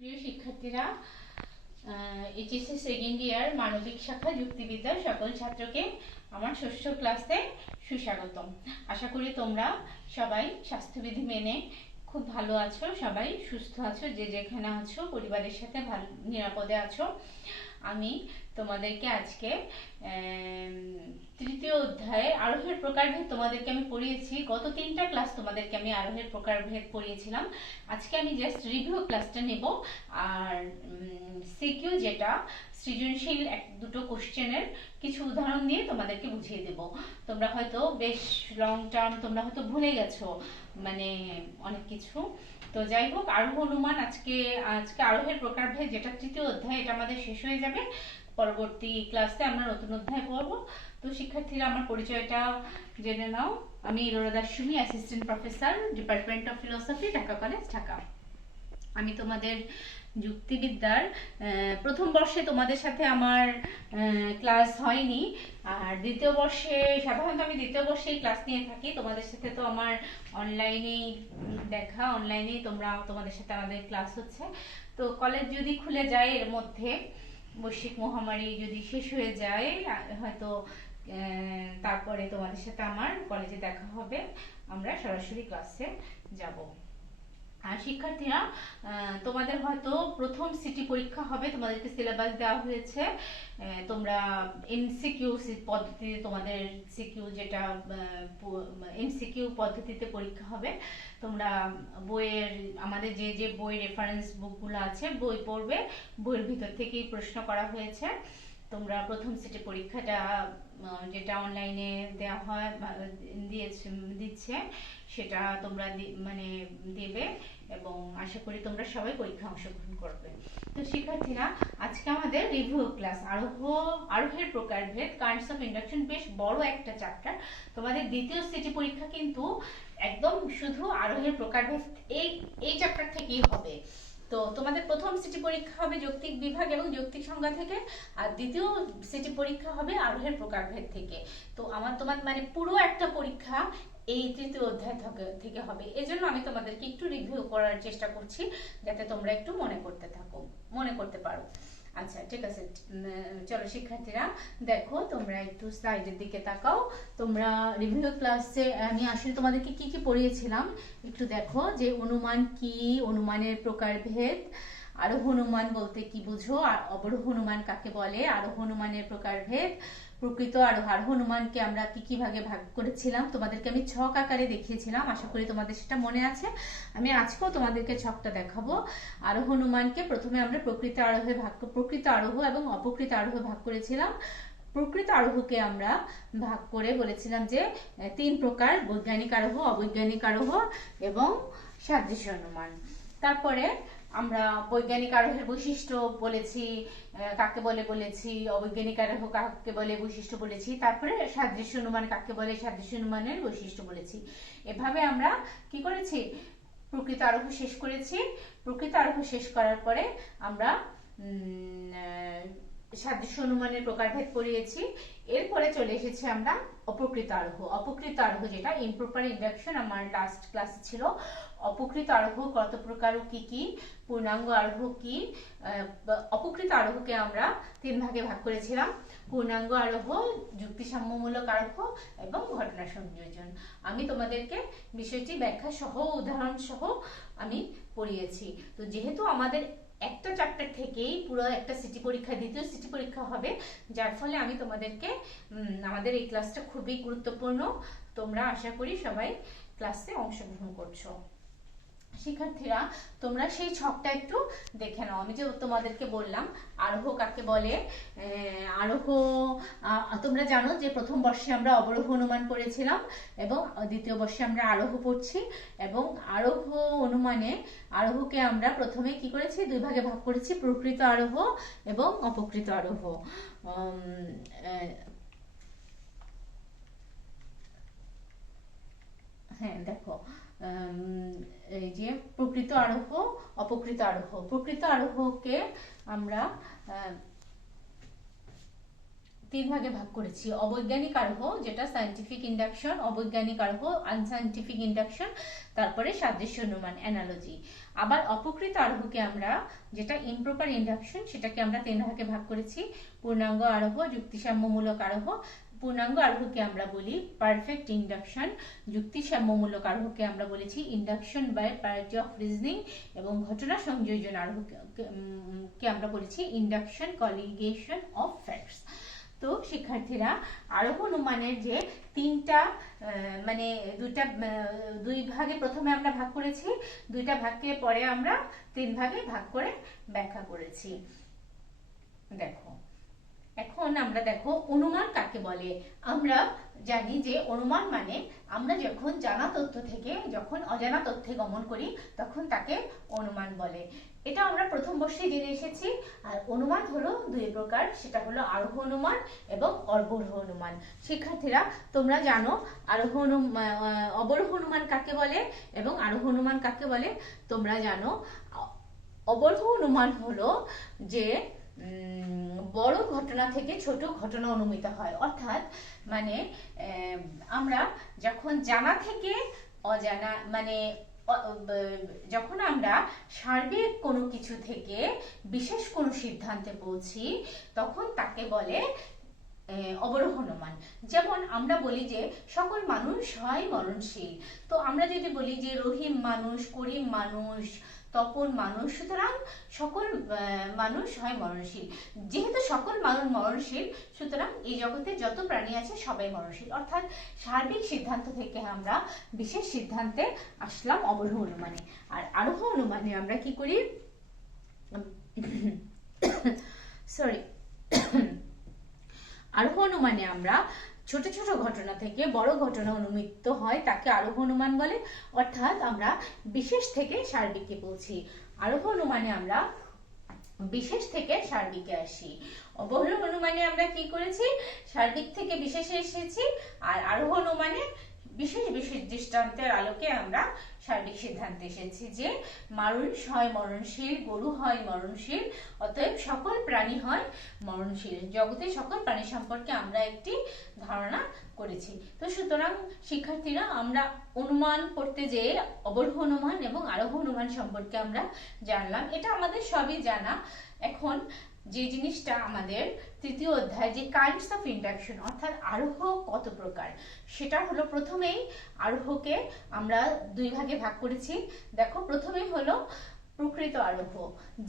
প্রিয় শিক্ষার্থীরা, HSC second year মানবিক শাখা যুক্তিবিদ্যার সকল ছাত্রকে আমার ষষ্ঠ ক্লাসে সুস্বাগতম। আশা করি তোমরা সবাই স্বাস্থ্যবিধি মেনে খুব ভালো আছো, সবাই সুস্থ আছো, যে যেখানে আছো পরিবারের সাথে ভালো নিরাপদে আছো। আমি তোমাদেরকে আজকে তৃতীয় অধ্যায়ে আরোহের প্রকারভেদ তোমাদেরকে আমি পড়িয়েছি। গত 3টা ক্লাস তোমাদেরকে আমি আরোহের প্রকারভেদ পড়িয়েছিলাম। আজকে আমি জাস্ট রিভিউ ক্লাসটা নেব, আর সিকিউ যেটা সৃজনশীল এক দুটো কোশ্চেনের কিছু উদাহরণ দিয়ে তোমাদেরকে বুঝিয়ে দেব। তোমরা হয়তো বেশ লং টার্ম তোমরা হয়তো ভুলে গেছো মানে অনেক কিছু। তো যাই হোক, আরোহ অনুমান আজকে আরোহের প্রকারভেদ যেটা তৃতীয় অধ্যায়, এটা আমাদের শেষ হয়ে যাবে। পরবর্তী ক্লাসে আমরা নতুন অধ্যায় পড়বো। তো শিক্ষার্থীরা, আমার পরিচয়টা জেনে নাও। আমি Elora Das Sumi, assistant professor, department of philosophy, Dhaka college, Dhaka. আমি তোমাদের যুক্তিবিদ্যার প্রথম বর্ষে তোমাদের সাথে আমার ক্লাস হয়নি, আর দ্বিতীয় বর্ষে সাধারণত আমি দ্বিতীয় বর্ষেই ক্লাস নিয়ে থাকি। তোমাদের সাথে তো আমার অনলাইনেই দেখা, অনলাইনেই তোমাদের সাথে আমাদের ক্লাস হচ্ছে। তো কলেজ যদি খুলে যায়, এর মধ্যে বৈশ্বিক মহামারী যদি শেষ হয়ে যায়, হয়তো তারপরে তোমাদের সাথে আমার কলেজে দেখা হবে, আমরা সরাসরি ক্লাসে যাব। আর শিক্ষার্থীরা, তোমাদের হয়তো প্রথম সিটি পরীক্ষা হবে, তোমাদেরকে সিলেবাস দেওয়া হয়েছে। তোমরা এমসিকিউ পদ্ধতিতে, তোমাদের সিকিউ যেটা এমসিকিউ পদ্ধতিতে পরীক্ষা হবে। তোমরা বইয়ের, আমাদের যে যে বই রেফারেন্স বুকগুলো আছে, বই পড়বে, বইয়ের ভিতর থেকেই প্রশ্ন করা হয়েছে। তোমরা প্রথম সিটি পরীক্ষাটা যেটা অনলাইনে দেওয়া হয় দিচ্ছে, সেটা তোমরা দেবে, এবং আশা করি তোমরা সবাই পরীক্ষা অংশগ্রহণ করবে। তো শিক্ষার্থীরা, আজকে আমাদের রিভিউ ক্লাস আরোহের প্রকারভেদ, কারেন্টস অফ ইন্ডাকশন, বেশ বড় একটা চ্যাপ্টার। তোমাদের দ্বিতীয় সিটি পরীক্ষা কিন্তু একদম শুধু আরোহের প্রকারভেদ এই চ্যাপ্টার থেকেই হবে। তো তোমাদের প্রথম সিটি পরীক্ষা হবে যৌক্তিক বিভাগ এবং যৌক্তিক সংজ্ঞা থেকে, আর দ্বিতীয় সিটি পরীক্ষা হবে আরোহের প্রকারভেদ থেকে। তো তোমার পুরো একটা পরীক্ষা এই তৃতীয় অধ্যায় থেকে হবে। এজন্য আমি তোমাদেরকে একটু রিভিউ করার চেষ্টা করছি, যাতে তোমরা একটু মনে করতে পারো। আচ্ছা, ঠিক আছে। চলো শিক্ষার্থীরা, দেখো তোমরা একটু স্লাইডের দিকে তাকাও। তোমরা রিভিউ ক্লাসে আমি আসলে তোমাদেরকে কি কি পড়িয়েছিলাম একটু দেখো, যে অনুমান কি, অনুমানের প্রকারভেদ, আরোহ অনুমান বলতে কি বুঝো, অবরোহ অনুমান কাকে বলে, আরোহ অনুমানের প্রকারভেদ, প্রকৃত আরোহ অনুমানকে আমরা কি কি ভাগে ভাগ করেছিলাম, তোমাদেরকে আমি ছক আকারে দেখিয়েছিলাম। আশা করি তোমাদের সেটা মনে আছে। আমি আজকেও তোমাদেরকে ছকটা দেখাবো। আরোহ অনুমানকে প্রথমে আমরা প্রকৃত আরোহ এবং অপ্রকৃত আরোহ ভাগ করেছিলাম। প্রকৃত আরোহকে আমরা ভাগ করে বলেছিলাম যে 3 প্রকার: বৈজ্ঞানিক আরোহ, অবৈজ্ঞানিক আরোহ এবং সাদৃশ্য অনুমান। তারপরে আমরা বৈজ্ঞানিক আরোহের বৈশিষ্ট্য বলেছি, কাকে বলে বলেছি, অবৈজ্ঞানিক আরোহ কাকে বলে বৈশিষ্ট্য বলেছি, তারপরে সাদৃশ্য অনুমান কাকে বলে, সাদৃশ্য অনুমানের বৈশিষ্ট্য বলেছি। এভাবে আমরা কি করেছি, প্রকৃত আরোহ শেষ করেছি। প্রকৃত আরোহ শেষ করার পরে আমরা সাদৃশ্য অনুমানের প্রকারভেদ পড়িয়েছি। এরপরে চলে এসেছি আমরা অপকৃত আরোহ। অপকৃত আরোহ যেটা ইমপ্রপার ইন্ডাকশন আমার লাস্ট ক্লাস ছিল। অপকৃত আরোহ কত প্রকার ও কি কি, পূর্ণাঙ্গ আরোহ কি। অপকৃত আরোহকে আমরা 3 ভাগে ভাগ করেছিলাম: পূর্ণাঙ্গ আরোহ, যুক্তিসাম্যমূলক আরোহ এবং ঘটনা সংযোজন। আমি তোমাদেরকে বিষয়টি ব্যাখ্যা সহ, উদাহরণ সহ আমি পড়িয়েছি। তো যেহেতু আমাদের একটা চ্যাপ্টার থেকেই পুরো একটা সিটি পরীক্ষা, দ্বিতীয় সিটি পরীক্ষা হবে, যার ফলে আমি তোমাদেরকে আমাদের এই ক্লাসটা খুবই গুরুত্বপূর্ণ। তোমরা আশা করি সবাই ক্লাসে অংশগ্রহণ করছো। শিক্ষার্থীরা, তোমরা সেই ছকটা একটু দেখে নাও। আমি যে তোমাদেরকে বললাম আরোহ কাকে বলে, আরোহ তোমরা জানো যে প্রথম বর্ষে আমরা অবরোহ অনুমান পড়েছিলাম এবং দ্বিতীয় বর্ষে আমরা আরোহ পড়ছি। এবং আরোহ অনুমানে আরোহকে আমরা প্রথমে কি করেছি, 2 ভাগে ভাগ করেছি: প্রকৃত আরোহ এবং অপকৃত আরোহ। হ্যাঁ, দেখো, এই যে প্রকৃত আরোহ, অপকৃত আরোহ। প্রকৃত আরোহকে আমরা তিন ভাগে ভাগ করেছি। অবৈজ্ঞানিক আরোহ যেটা সায়েন্টিফিক ইন্ডাকশন, অবৈজ্ঞানিক আরোহ আনসায়েন্টিফিক ইন্ডাকশন, তারপরে সাদৃশ্য অনুমান অ্যানালজি। আবার অপকৃত আরোহকে আমরা, যেটা ইমপ্রপার ইন্ডাকশন, সেটাকে আমরা তিন ভাগে ভাগ করেছি। পূর্ণাঙ্গ আরোহ, যুক্তিসাম্যমূলক আরোহ। পূর্ণাঙ্গ আরোহকে আমরা বলি পারফেক্ট ইন্ডাকশন, যুক্তিসাম্যমূলক আরোহকে আমরা বলেছি induction by parity of reasoning, এবং ঘটনা সংযোজন আরোহকে আমরা বলেছি ইন্ডাকশন কলিগেশন অফ ফ্যাক্টস। তো শিক্ষার্থীরা, আরোহ অনুমানের যে তিনটা মানে দুই ভাগে প্রথমে আমরা ভাগ করেছি, দুইটা ভাগকে পরে আমরা তিন ভাগে ভাগ করে ব্যাখ্যা করেছি। দেখো, এখন আমরা দেখো অনুমান কাকে বলে। আমরা জানি যে অনুমান মানে আমরা যখন জানা তথ্য থেকে যখন অজানা তথ্যে গমন করি তখন তাকে অনুমান বলে। এটা আমরা প্রথম বর্ষে জেনে এসেছি। আর অনুমান হলো দুই প্রকার, সেটা হলো আরোহ অনুমান এবং অবরোহ অনুমান। শিক্ষার্থীরা, তোমরা জানো অবরোহ অনুমান কাকে বলে এবং আরোহ অনুমান কাকে বলে? তোমরা জানো অবরোহ অনুমান হলো যে বড় ঘটনা থেকে ছোট ঘটনা অনুমিত হয়। অর্থাৎ মানে আমরা যখন জানা থেকে অজানা, মানে যখন আমরা সার্বিক কোনো কিছু থেকে বিশেষ কোনো সিদ্ধান্তে পৌঁছি তখন তাকে বলে অবরোহ অনুমান। যেমন আমরা বলি যে সকল মানুষ হয় মরণশীল। তো আমরা যদি বলি যে রহিম মানুষ, করিম মানুষ, তপন মানুষ, সুতরাং সকল মানুষ হয় মরণশীল। যেহেতু সকল মানুষ মরণশীল, সুতরাং এই জগতে যত প্রাণী আছে সবাই মরণশীল। অর্থাৎ সার্বিক সিদ্ধান্ত থেকে আমরা বিশেষ সিদ্ধান্তে আসলাম অবরোহ অনুমানে। আর আরোহ অনুমানে আমরা কি করি? আরোহ অনুমানে আমরা ছোট ছোট ঘটনা থেকে বড় ঘটনা অনুমিত হয়, তাকে আরোহ অনুমান বলে। অর্থাৎ আমরা বিশেষ থেকে সার্বিকে পৌঁছি। আরোহ অনুমানে আমরা বিশেষ থেকে সার্বিকে আসি। অবরোহ অনুমানে আমরা কি করেছি? সার্বিক থেকে বিশেষে এসেছি। আর আরোহ অনুমানে বিশেষ বিশেষ দৃষ্টান্তের আলোকে আমরা সার্বিক সিদ্ধান্তে এসেছি যে মানুষ হয় মরণশীল, গরু হয় মরণশীল, অতএব সকল প্রাণী হয় মরণশীল। জগতে সকল প্রাণী সম্পর্কে আমরা একটি ধারণা করেছি। তো সুতরাং শিক্ষার্থীরা, আমরা অনুমান করতে যেয়ে অবরোহ অনুমান এবং আরোহ অনুমান সম্পর্কে আমরা জানলাম। এটা আমাদের সবই জানা। এখন যে জিনিসটা আমাদের তৃতীয় অধ্যায়, যে কাইন্ডস অফ ইন্ডাকশন, অর্থাৎ আরোহ কত প্রকার, সেটা হলো প্রথমেই আরোহকে আমরা দুই ভাগে ভাগ করেছি। দেখো, প্রথমে হলো প্রকৃত আরোহ,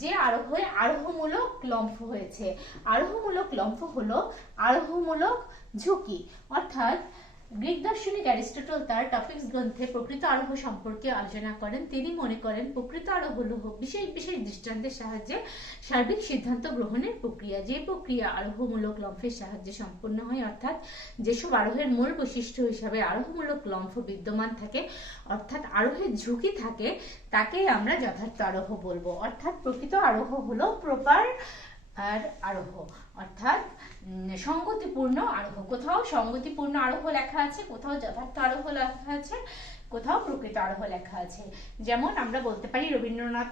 যে আরোহে আরোহমূলক লম্ফ হয়েছে। আরোহমূলক লম্ফ হলো আরোহমূলক ঝুঁকি। অর্থাৎ গ্রিক দার্শনিক অ্যারিস্টটল তার টপিকস গ্রন্থে প্রকৃত আরোহ সম্পর্কে আলোচনা করেন। তিনি মনে করেন প্রকৃত আরোহ হলো বিশেষ বিশেষ দৃষ্টান্তের সাহায্যে সার্বিক সিদ্ধান্ত গ্রহণের প্রক্রিয়া, যে প্রক্রিয়া আরোহমূলক লম্ফের সাহায্যে সম্পন্ন হয়। অর্থাৎ যেসব আরোহের মূল বৈশিষ্ট্য হিসাবে আরোহমূলক লম্ফ বিদ্যমান থাকে, অর্থাৎ আরোহের ঝুঁকি থাকে, তাকেই আমরা যথার্থ আরোহ বলবো। অর্থাৎ প্রকৃত আরোহ হলো প্রপার আর আরোহ, অর্থাৎ সংগতিপূর্ণ আরোহ। কোথাও সংগতিপূর্ণ আরোহ লেখা আছে, কোথাও যথার্থ আরোহ লেখা আছে, কোথাও প্রকৃত আরোহ লেখা আছে। যেমন আমরা বলতে পারি রবীন্দ্রনাথ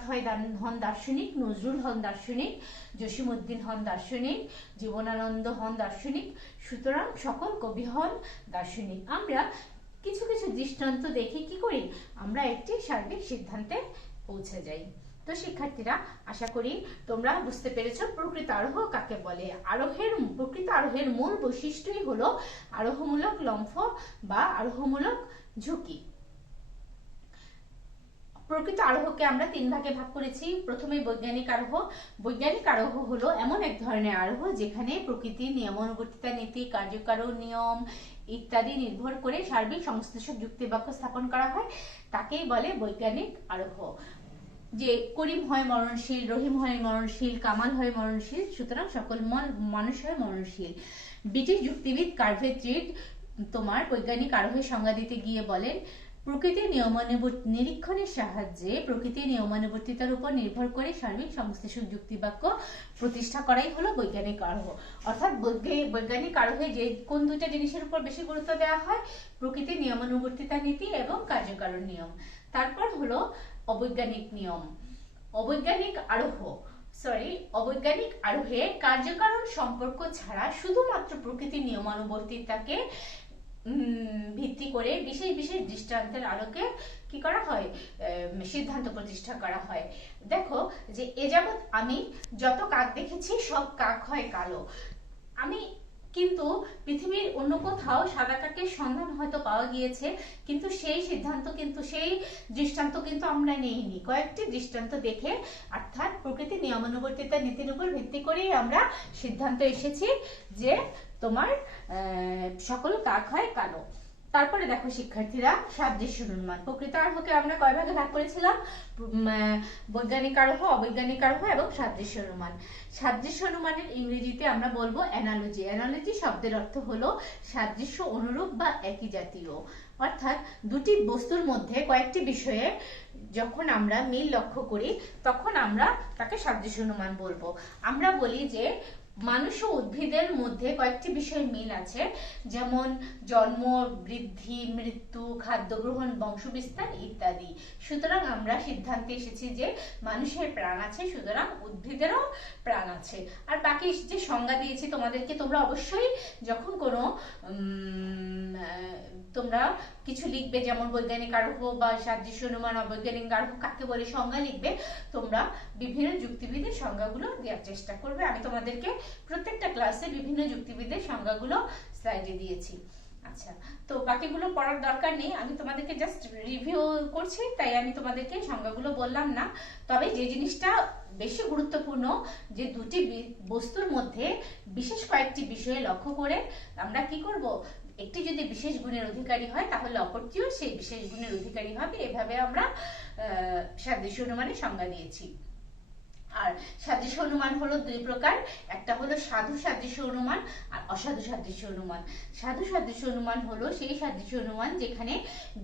হন দার্শনিক, নজরুল হন দার্শনিক, জসীমউদ্দিন হন দার্শনিক, জীবনানন্দ হন দার্শনিক, সুতরাং সকল কবি হন দার্শনিক। আমরা কিছু কিছু দৃষ্টান্ত দেখে কি করি? আমরা একটি সার্বিক সিদ্ধান্তে পৌঁছে যাই। তো শিক্ষার্থীরা, আশা করি তোমরা বুঝতে পেরেছো প্রকৃত আরোহ কাকে বলে। প্রকৃত আরোহের মূল বৈশিষ্ট্যই হলো আরোহমূলক লম্ফ বা আরোহমূলক ঝুঁকি। প্রকৃত আরোহকে আমরা তিন ভাগে ভাগ করেছি। প্রথমে বৈজ্ঞানিক আরোহ। বৈজ্ঞানিক আরোহ হলো এমন এক ধরনের আরোহ যেখানে প্রকৃতির নিয়মানুবর্তিতা নীতি, কার্যকারণ নিয়ম ইত্যাদি নির্ভর করে সার্বিক সংশ্লেষক যুক্তিবাক্য স্থাপন করা হয়, তাকেই বলে বৈজ্ঞানিক আরোহ। যে করিম হয় মরণশীল, রহিম হয় মরণশীল, কামাল হয় মরণশীল, সুতরাং সকল মানুষ হয় মরণশীল। ব্রিটিশ যুক্তিবিদ কার্ভেট্রিড তোমার বৈজ্ঞানিক আরোহের সংজ্ঞা দিতে গিয়ে বলেন, প্রকৃতির নিরীক্ষণের সাহায্যে প্রকৃতির নিয়মানুবর্তিতার উপর নির্ভর করে সার্বিক সংশ্লেষক যুক্তিবাক্য প্রতিষ্ঠা করাই হলো বৈজ্ঞানিক আরোহ। অর্থাৎ বৈজ্ঞানিক আরোহে যে কোন দুইটা জিনিসের উপর বেশি গুরুত্ব দেওয়া হয়? প্রকৃতির নিয়মানুবর্তিতা নীতি এবং কার্যকারণ নিয়ম। তারপর হলো অবৈজ্ঞানিক নিয়ম, অবৈজ্ঞানিক আরোহ, সরি অবৈজ্ঞানিক আরোহে কার্যকারণ সম্পর্ক ছাড়া শুধুমাত্র প্রকৃতির নিয়মানুবর্তিতাকে ভিত্তি করে বিশেষ বিশেষ দৃষ্টান্তের আলোকে কি করা হয়, সিদ্ধান্ত প্রতিষ্ঠা করা হয়। দেখো যে এ যাবৎ আমি যত কাক দেখেছি সব কাক হয় কালো। আমি কিন্তু পৃথিবীর অন্য কোথাও সাদা কাকের সন্ধান হয়তো পাওয়া গিয়েছে, কিন্তু সেই সিদ্ধান্ত কিন্তু সেই দৃষ্টান্ত কিন্তু আমরা নেইনি। কয়েকটি দৃষ্টান্ত দেখে অর্থাৎ প্রকৃতির নিয়মানুবর্তিতার নীতির উপর ভিত্তি করেই আমরা সিদ্ধান্ত এসেছি যে তোমার সকল কাক হয় কালো। তারপরে দেখো শিক্ষার্থীরা সাদৃশ্য অনুমান। প্রকৃত আরোহকে আমরা কয় ভাগে ভাগ করেছিলাম, বৈজ্ঞানিক আরোহ, অবৈজ্ঞানিক আরোহ এবং সাদৃশ্য অনুমান। সাদৃশ্য অনুমানের ইংরেজিতে আমরা বলবো অ্যানালজি। অ্যানালজি শব্দের অর্থ হলো সাদৃশ্য, অনুরূপ বা একই জাতীয়। অর্থাৎ দুটি বস্তুর মধ্যে কয়েকটি বিষয়ে যখন আমরা মিল লক্ষ্য করি তখন আমরা তাকে সাদৃশ্য অনুমান বলবো। আমরা বলি যে মানুষ ও উদ্ভিদের মধ্যে কয়েকটি বিষয় মিল আছে, যেমন জন্ম, বৃদ্ধি, মৃত্যু, খাদ্য গ্রহণ, বংশবিস্তার ইত্যাদি। সুতরাং আমরা সিদ্ধান্তে এসেছি যে মানুষের প্রাণ আছে, সুতরাং উদ্ভিদেরও প্রাণ আছে। আর বাকি যে সংজ্ঞা দিয়েছি তোমাদেরকে, তোমরা অবশ্যই যখন কোনো তোমরা কিছু লিখবে, যেমন বৈজ্ঞানিক আরোহ বা সাদৃশ্য অনুমান, অবৈজ্ঞানিক আরোহ কাকে বলে সংজ্ঞা লিখবে, তোমরা বিভিন্ন যুক্তিবিদের সংজ্ঞাগুলো দেওয়ার চেষ্টা করবে। আমি তোমাদেরকে প্রত্যেকটা ক্লাসে বিভিন্ন যুক্তিবিদের সংজ্ঞাগুলো স্লাইডে দিয়েছি। আচ্ছা, তো বাকিগুলো পড়ার দরকার নেই, আমি তোমাদেরকে জাস্ট রিভিউ করছি, তাই আমি তোমাদেরকে সংজ্ঞাগুলো বললাম না। তবে যে জিনিসটা বেশি গুরুত্বপূর্ণ, যে দুটি বস্তুর মধ্যে বিশেষ কয়েকটি বিষয়ে লক্ষ্য করে আমরা কি করব, একটি যদি বিশেষ গুণের অধিকারী হয় তাহলে অপরটিও সেই বিশেষ গুণের অধিকারী হবে। এভাবে আমরা সাদৃশ্য অনুমানের সংজ্ঞা দিয়েছি। আর সাদৃশ্য অনুমান হলো দুই প্রকার, একটা হলো সাধু সাদৃশ্য অনুমান আর অসাধু সাদৃশ্য অনুমান। সাধু সাদৃশ্য অনুমান হলো সেই সাদৃশ্য অনুমান যেখানে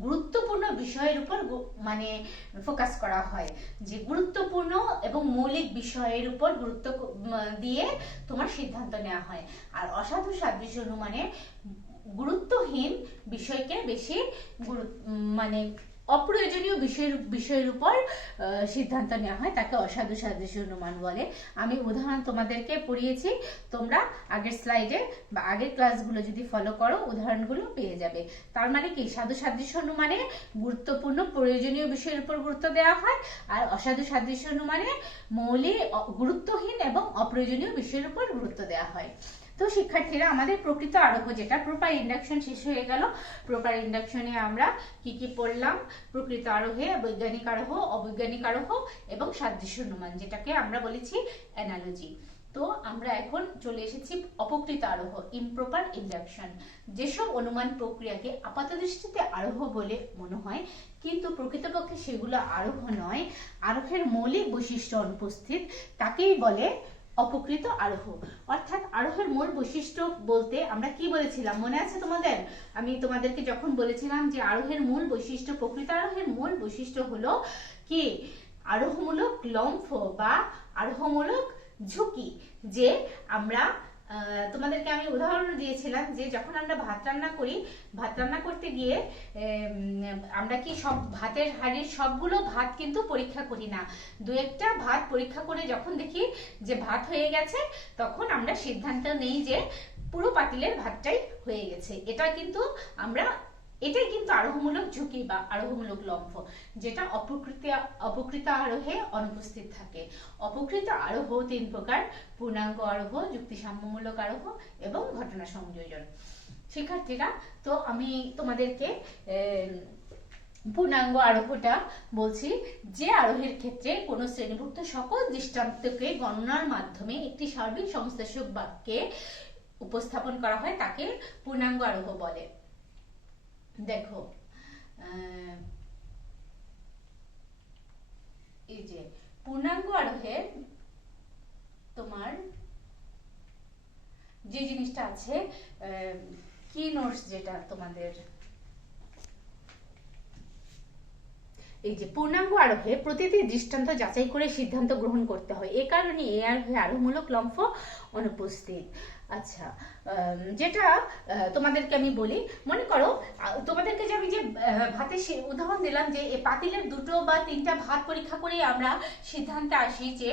গুরুত্বপূর্ণ বিষয়ের উপর মানে ফোকাস করা হয়, যে গুরুত্বপূর্ণ এবং মৌলিক বিষয়ের উপর গুরুত্ব দিয়ে তোমার সিদ্ধান্ত নেওয়া হয়। আর অসাধু সাদৃশ্য অনুমানে গুরুত্বহীন বিষয়কে বেশি মানে অপ্রয়োজনীয় বিষয়ের উপর সিদ্ধান্ত নেওয়া হয়, তাকে অসাধু সাদৃশ্য অনুমান বলে। আমি উদাহরণ তোমাদেরকে পড়িয়েছি, তোমরা আগের স্লাইডে বা আগের ক্লাসগুলো যদি ফলো করো উদাহরণগুলো পেয়ে যাবে। তার মানে কি, সাধু সাদৃশ্য অনুমানে গুরুত্বপূর্ণ প্রয়োজনীয় বিষয়ের উপর গুরুত্ব দেওয়া হয়, আর অসাধু সাদৃশ্য অনুমানে মৌলিক, গুরুত্বহীন এবং অপ্রয়োজনীয় বিষয়ের উপর গুরুত্ব দেওয়া হয়। তো শিক্ষার্থীরা, আমাদের প্রকৃত আরোহ যেটা প্রপার ইন্ডাকশন শেষ হয়ে গেল। প্রপার ইন্ডাকশনে আমরা কি কি পড়লাম, প্রকৃত আরোহে বৈজ্ঞানিক আরোহ, অবৈজ্ঞানিক আরোহ এবং সাদৃশ্য অনুমান, যেটাকে আমরা বলেছি অ্যানালজি। তো আমরা এখন চলে এসেছি অপকৃত আরোহ, ইমপ্রপার ইন্ডাকশন। যেসব অনুমান প্রক্রিয়াকে আপাতদৃষ্টিতে আরোহ বলে মনে হয় কিন্তু প্রকৃতপক্ষে সেগুলো আরোহ নয়, আরোহের মৌলিক বৈশিষ্ট্য অনুপস্থিত, তাকেই বলে অপকৃত আরোহ। অর্থাৎ আরোহের মূল বৈশিষ্ট্য বলতে আমরা কি বলেছিলাম, মনে আছে তোমাদের? আমি তোমাদেরকে যখন বলেছিলাম যে আরোহের মূল বৈশিষ্ট্য, প্রকৃত আরোহের মূল বৈশিষ্ট্য হলো কি, আরোহমূলক লম্ফ বা আরোহমূলক ঝুঁকি। যে আমরা তোমাদেরকে আমি উদাহরণ দিয়েছিলাম যে যখন আমরা ভাত রান্না করি, ভাত রান্না করতে গিয়ে আমরা কি সব ভাতের হাঁড়ির সবগুলো ভাত কিন্তু পরীক্ষা করি না, দু একটা ভাত পরীক্ষা করে যখন দেখি যে ভাত হয়ে গেছে তখন আমরা সিদ্ধান্ত নেই যে পুরো পাতিলের ভাতটাই হয়ে গেছে। এটাই কিন্তু আরোহমূলক ঝুঁকি বা আরোহমূলক লম্ফ, যেটা অপকৃত আরোহে অনুপস্থিত থাকে। অপকৃত আরোহ তিন প্রকার: পূর্ণাঙ্গ আরোহ, যুক্তিসাম্যমূলক আরোহ এবং ঘটনা সংযোজন। শিক্ষার্থীরা, তো আমি তোমাদেরকে পূর্ণাঙ্গ আরোহটা বলছি, যে আরোহের ক্ষেত্রে কোনো শ্রেণীভুক্ত সকল দৃষ্টান্তকে গণনার মাধ্যমে একটি সার্বিক সংশ্লেষক বাক্যে উপস্থাপন করা হয়, তাকে পূর্ণাঙ্গ আরোহ বলে। দেখো, এই যে পূর্ণাঙ্গ আরোহের তোমার যে জিনিসটা আছে, কি নোটস যেটা তোমাদের এই যে পূর্ণাঙ্গ আরোহে প্রতিটি দৃষ্টান্ত যাচাই করে সিদ্ধান্ত গ্রহণ করতে হয়, এ কারণে এই আরোহে আরোহমূলক লম্ফ অনুপস্থিত। আচ্ছা, যেটা তোমাদেরকে আমি বলি, মনে করো তোমাদেরকে যে আমি যে ভাতের উদাহরণ দিলাম যে পাতিলের 2 বা 3টা ভাত পরীক্ষা করে আমরা সিদ্ধান্তে আসি যে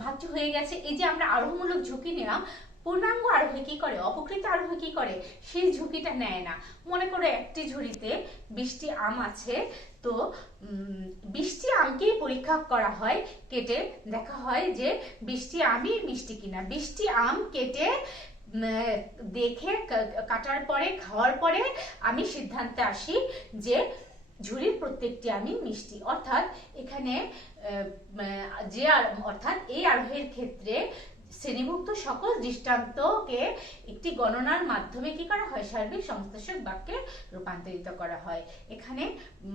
ভাতটি হয়ে গেছে। এই যে আমরা আরোহমূলক ঝুঁকি নিলাম, পূর্ণাঙ্গ আরোহী কি করে, অপকৃত আরোহী কি করে, সেই ঝুঁকিটা নেয় না। মনে করো একটি ঝুড়িতে 20টি আম আছে, তো 20টি আমকেই পরীক্ষা করা হয়, কেটে দেখা হয় যে 20টি আমই মিষ্টি কিনা। 20টি আম কেটে দেখে কাটার পরে খাওয়ার পরে আমি সিদ্ধান্তে আসি যে ঝুড়ির প্রত্যেকটি আমি মিষ্টি। অর্থাৎ এখানে অর্থাৎ এই আরোহের ক্ষেত্রে শ্রেণীভুক্ত সকল দৃষ্টান্তকে একটি গণনার মাধ্যমে কি করা হয়, সার্বিক সংশ্লেষক বাক্যে রূপান্তরিত করা হয়। এখানে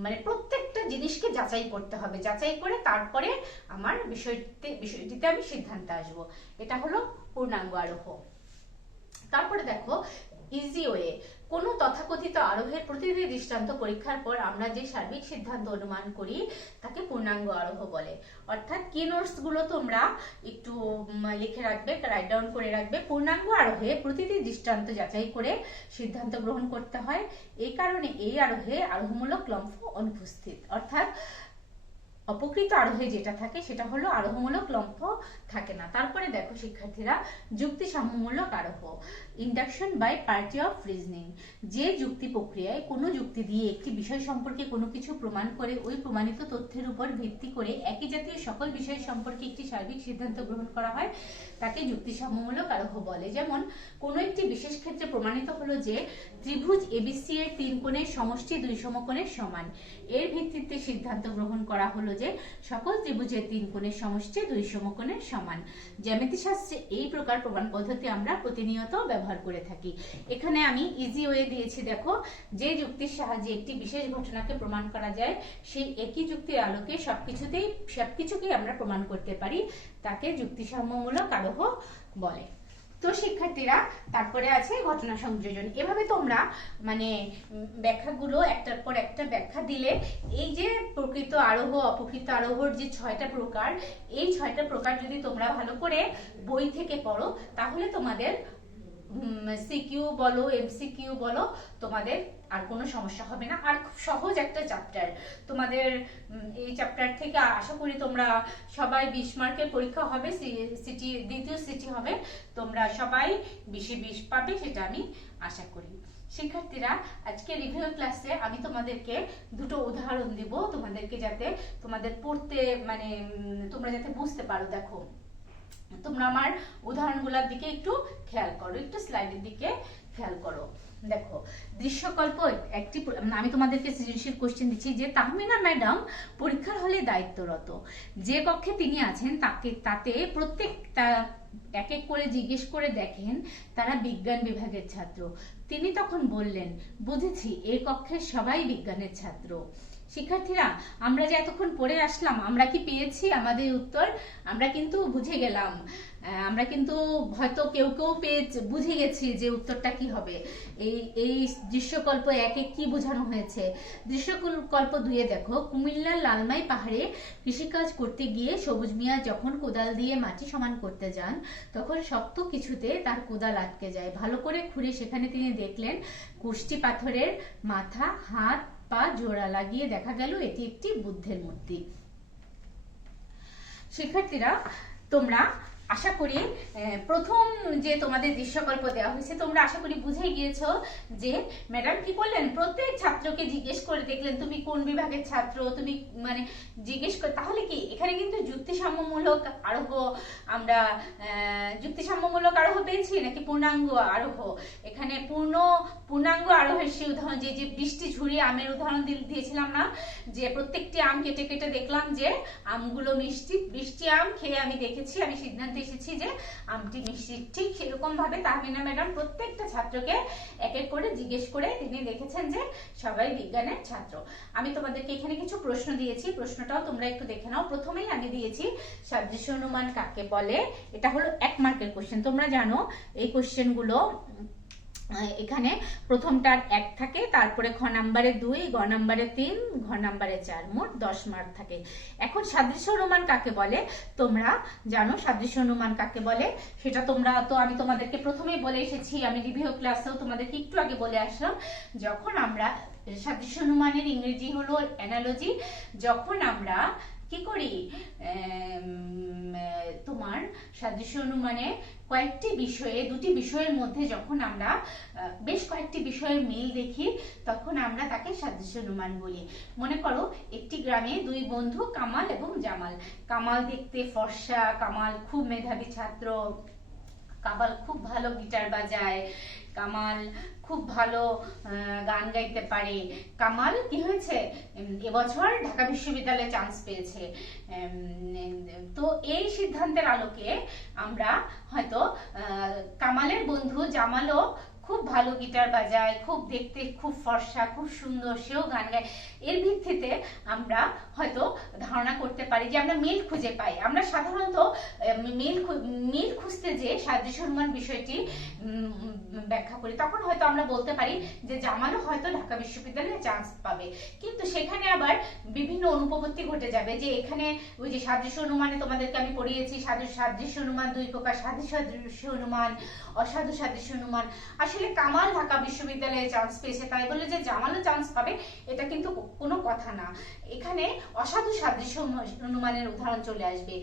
মানে প্রত্যেকটা জিনিসকে যাচাই করতে হবে, যাচাই করে তারপরে আমার বিষয়টিতে আমি সিদ্ধান্তে আসব। এটা হলো পূর্ণাঙ্গ আরোহ। তারপরে দেখো ইজি ওয়ে, কোনো তথাকথিত আরোহের প্রতিটি দৃষ্টান্ত পরীক্ষার পর আমরা যে সার্বিক সিদ্ধান্ত অনুমান করি তাকে পূর্ণাঙ্গ আরোহ বলে। অর্থাৎ কি নোটস গুলো তোমরা একটু লিখে রাখবে, রাইট ডাউন করে রাখবে। পূর্ণাঙ্গ আরোহে প্রতিটি দৃষ্টান্ত যাচাই করে সিদ্ধান্ত গ্রহণ করতে হয়, এই কারণে এই আরোহে আরোহমূলক লম্ফ অনুপস্থিত। অর্থাৎ অপকৃত আরোহে যেটা থাকে সেটা হলো আরোহমূলক লম্ফ থাকে না। তারপরে দেখো শিক্ষার্থীরা, যুক্তি সাম্যমূলক আরোহ, induction by parity of reasoning. যে যুক্তি প্রক্রিয়ায় কোনো যুক্তি দিয়ে একটি বিষয় সম্পর্কে কোনো কিছু প্রমাণ করে ওই প্রমাণিত তথ্যের উপর ভিত্তি করে একই জাতীয় সকল বিষয় সম্পর্কে একটি সার্বিক সিদ্ধান্ত গ্রহণ করা হয় তাকে যুক্তি সাম্যমূলক আরোহ বলে। যেমন কোনো একটি বিশেষ ক্ষেত্রে প্রমাণিত হলো যে ত্রিভুজ এবিসি এর 3 কোণের সমষ্টি 2 সমকোণের সমান। এর ভিত্তিতে সিদ্ধান্ত গ্রহণ করা হলো যে সকল ত্রিভুজের 3 কোণের সমষ্টি 2 সমকোণের সমান। জ্যামিতি শাস্ত্রে এই প্রকার প্রমাণ পদ্ধতি আমরা প্রতিনিয়ত ব্যবহার করে থাকি। এখানে আমি ইজি ওয়ে দিয়েছি, দেখো যে যুক্তির সাহায্যে একটি বিশেষ ঘটনাকে প্রমাণ করা যায় সেই একই যুক্তির আলোকে সবকিছুকেই আমরা প্রমাণ করতে পারি, তাকে যুক্তিসাম্যমূলক আরোহ বলে। তো শিক্ষার্থীরা, তারপরে আছে ঘটনা সংযোজন। এভাবে তোমরা মানে ব্যাখ্যাগুলো একটার পর একটা ব্যাখ্যা দিলে এই যে প্রকৃত আরোহ অপকৃত আরোহর যে 6টা প্রকার, এই 6টা প্রকার যদি তোমরা ভালো করে বই থেকে পড়ো তাহলে তোমাদের সিকিউ বলো এমসিকিউ বলো তোমাদের আর কোনো সমস্যা হবে না। আর খুব সহজ একটা চ্যাপ্টার তোমাদের, এই চ্যাপ্টার থেকে আশা করি তোমরা সবাই 20 মার্কের পরীক্ষা হবে, সিটি দ্বিতীয় সিটি হবে, তোমরা সবাই 20-এ 20 পাবে, সেটা আমি আশা করি। শিক্ষার্থীরা, আজকে রিভিউ ক্লাসে আমি তোমাদেরকে 2টো উদাহরণ দিব তোমাদেরকে, যাতে তোমাদের পড়তে মানে তোমরা যাতে বুঝতে পারো। দেখো তোমরা আমার উদাহরণগুলোর দিকে একটু খেয়াল করো, একটু স্লাইডের দিকে খেয়াল করো। দেখো দৃশ্যকল্প একটি, আমি তোমাদেরকে সৃজনশীল কোশ্চেন দিচ্ছি যে তাহমিনা ম্যাডাম পরীক্ষার হলে দায়িত্বরত। যে কক্ষে তিনি আছেন তাতে প্রত্যেকটা এক এক করে জিজ্ঞেস করে দেখেন তারা বিজ্ঞান বিভাগের ছাত্র। তিনি তখন বললেন, বুঝেছি, এই কক্ষের সবাই বিজ্ঞানের ছাত্র। শিক্ষার্থীরা, আমরা যে এতক্ষণ পড়ে আসলাম, আমরা কি পেয়েছি আমাদের উত্তর? আমরা কিন্তু বুঝে গেলাম, আমরা কিন্তু হয়তো কেউ কেউ বুঝে গেছি যে উত্তরটা কি হবে। এই দৃশ্যকল্প 1-এ কি বোঝানো হয়েছে? দৃশ্যকল্প 2-এ দেখো, কুমিল্লার লালমাই পাহাড়ে কৃষিকাজ করতে গিয়ে সবুজ মিয়া যখন কোদাল দিয়ে মাটি সমান করতে যান তখন শক্ত কিছুতে তার কোদাল আটকে যায়। ভালো করে খুঁড়ে সেখানে তিনি দেখলেন কুষ্টি পাথরের মাথা, হাত পা জোড়া লাগিয়ে দেখা গেল এটি একটি বুদ্ধের মূর্তি। শিক্ষার্থীরা, তোমরা আশা করি প্রথম যে তোমাদের দৃশ্যকল্প দেওয়া হয়েছে তোমরা আশা করি বুঝে গিয়েছো যে ম্যাডাম কি করলেন, প্রত্যেক ছাত্রকে জিজ্ঞেস করে দেখলেন তুমি কোন বিভাগের ছাত্র, তুমি মানে জিজ্ঞেস করে। তাহলে কি এখানে কিন্তু যুক্তিসাম্যমূলক আরোহ, আমরা যুক্তিসাম্যমূলক আরোহ পেয়েছি নাকি পূর্ণাঙ্গ আরোহ? এখানে পূর্ণাঙ্গ আরোহের সেই উদাহরণ, যে 20টি ঝুড়ি আমের উদাহরণ দিয়েছিলাম না, যে প্রত্যেকটি আম কেটে কেটে দেখলাম যে আমগুলো মিষ্টি। 20টি আম খেয়ে আমি দেখেছি, আমি সিদ্ধান্ত এসেছি যে আমটি মিষ্টি। ঠিক সেরকম ভাবে তাহমিনা ম্যাডাম প্রত্যেকটা ছাত্রকে এক এক করে জিজ্ঞেস করে তিনি দেখেছেন যে সবাই বিজ্ঞানের ছাত্র। আমি তোমাদেরকে এখানে কিছু প্রশ্ন দিয়েছি, প্রশ্নটাও তোমরা একটু দেখে নাও। প্রথমেই আমি দিয়েছি সাদৃশ্য অনুমান কাকে বলে, এটা হলো 1 মার্কের কোশ্চেন। তোমরা জানো এই কোশ্চেনগুলো এখানে প্রথমটার 1 থাকে, তারপরে খ নাম্বারে 2, গ নাম্বারে 3, ঘ নাম্বারে 4, মোট 10 মার্ক থাকে। এখন সাদৃশ্য অনুমান কাকে বলে তোমরা জানো? সাদৃশ্য অনুমান কাকে বলে সেটা তোমরা তো আমি তোমাদেরকে প্রথমেই বলে এসেছি, আমি রিভিউ ক্লাসেও তোমাদেরকে একটু আগে বলে আসলাম। যখন আমরা সাদৃশ্য অনুমানের ইংরেজি হলো অ্যানালজি। যখন আমরা কি করি, তোমার সাদৃশ্য অনুমানে কয়েকটি বিষয়ে, দুটি বিষয়ের মধ্যে যখন আমরা বেশ কয়েকটি বিষয়ের মিল দেখি, তখন আমরা তাকে সাদৃশ্য অনুমান বলি। মনে করো একটি গ্রামে 2 বন্ধু কামাল এবং জামাল। কামাল দেখতে ফর্সা, কামাল খুব মেধাবী ছাত্র, কামাল খুব ভালো গিটার বাজায়, কামাল খুব ভালো গান গাইতে পারে। কামাল কি হয়েছে, এবছর ঢাকা বিশ্ববিদ্যালয়ে চান্স পেয়েছে। তো এই সিদ্ধান্তের আলোকে আমরা হয়তো কামালের বন্ধু জামালও খুব ভালো গিটার বাজায়, খুব দেখতে খুব ফর্সা, খুব সুন্দর, সেও গান গায়, এর ভিত্তিতে আমরা হয়তো ধারণা করতে পারি যে আমরা মিল খুঁজে পাই। আমরা সাধারণত মিল খুঁজতে যে সাদৃশ্য অনুমান বিষয়টি ব্যাখ্যা করি, তখন হয়তো আমরা বলতে পারি যে জামালও হয়তো ঢাকা বিশ্ববিদ্যালয়ে চান্স পাবে। কিন্তু সেখানে আবার বিভিন্ন অনুপপত্তি ঘটে যাবে, যে এখানে ওই যে সাদৃশ্য অনুমানে তোমাদেরকে আমি পড়িয়েছি, সাদৃশ্য অনুমান 2 প্রকার, সাধু সাদৃশ্য অনুমান, অসাধু সাদৃশ্য অনুমান। আসলে কামাল ঢাকা বিশ্ববিদ্যালয়ে চান্স পেয়েছে তাই বলে যে জামালও চান্স পাবে এটা কিন্তু কোনো কথা না। এখানে অসাধু সাদৃশ্য অনুমানের উদাহরণ চলে আসবে।